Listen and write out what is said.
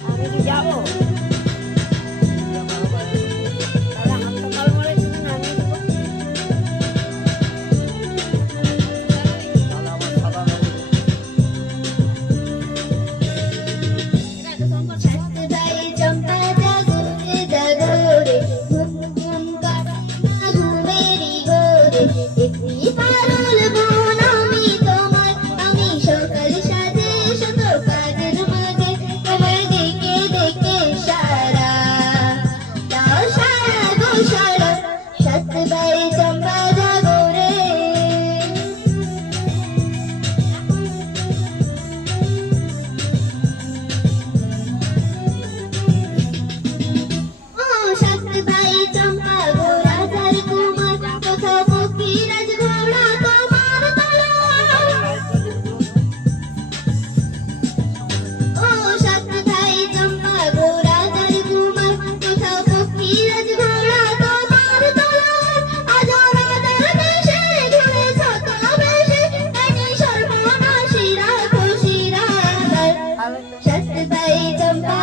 আমি কি যাবো? তাহলে হাতটা কল করে তুমি নামিয়ে দেবো। সাতটায় চম্পা জাগরে জাগরে ঘুম ঘুম কাটা ঘুমেরই ঘোরে একটি পারুল বোন আমি তোমার আমি সকাল সাজে শত কাজের মাঝে তোমার দেখে দেখে সারা দাও সারা গো সারা সাতটায় চম্পা জাগরে ও সাতটায় চম্পা ঘোড়া যার কুমার কোথাও পক্ষীরাজ ঘোড়া তোমার তলোয়ার ও সাতটায় চম্পা ঘোড়া যার কুমার কোথাও পক্ষীরাজ ঘোড়া তোমার তলোয়ার আজ রাজার দেশে ঘুরেছ তবেশে এনি সর্বনাশীরা খুশিরা সাতটায় চম্পা